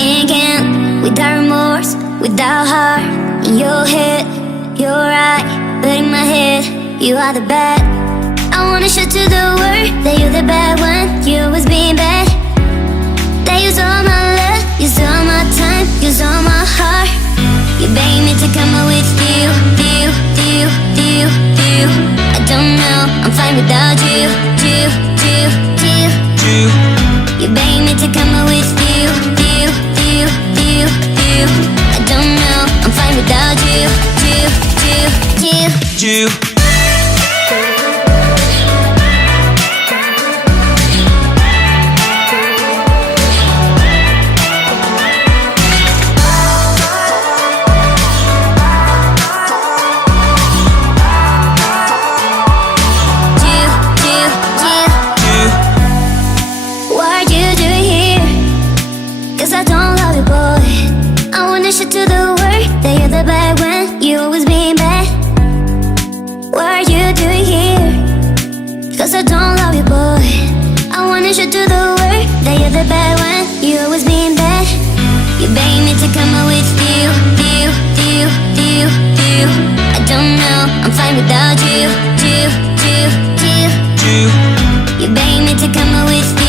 again, without remorse, without heart. In your head, you're right, but in my head, you are the bad. I wanna show to the world that you're the bad one. You was being bad. That use all my love, use all my time, use all my heart. You begged me to come out with you. I don't know, I'm fine without you. You begged me to come out with you. I don't know, I'm fine without you. To the world that you're the bad one. You always being bad. What are you doing here? Cause I don't love you, boy. I wanna show to the world that you're the bad one. You always being bad. You begged me to come out with you. I don't know, I'm fine without you. You begged me to come out with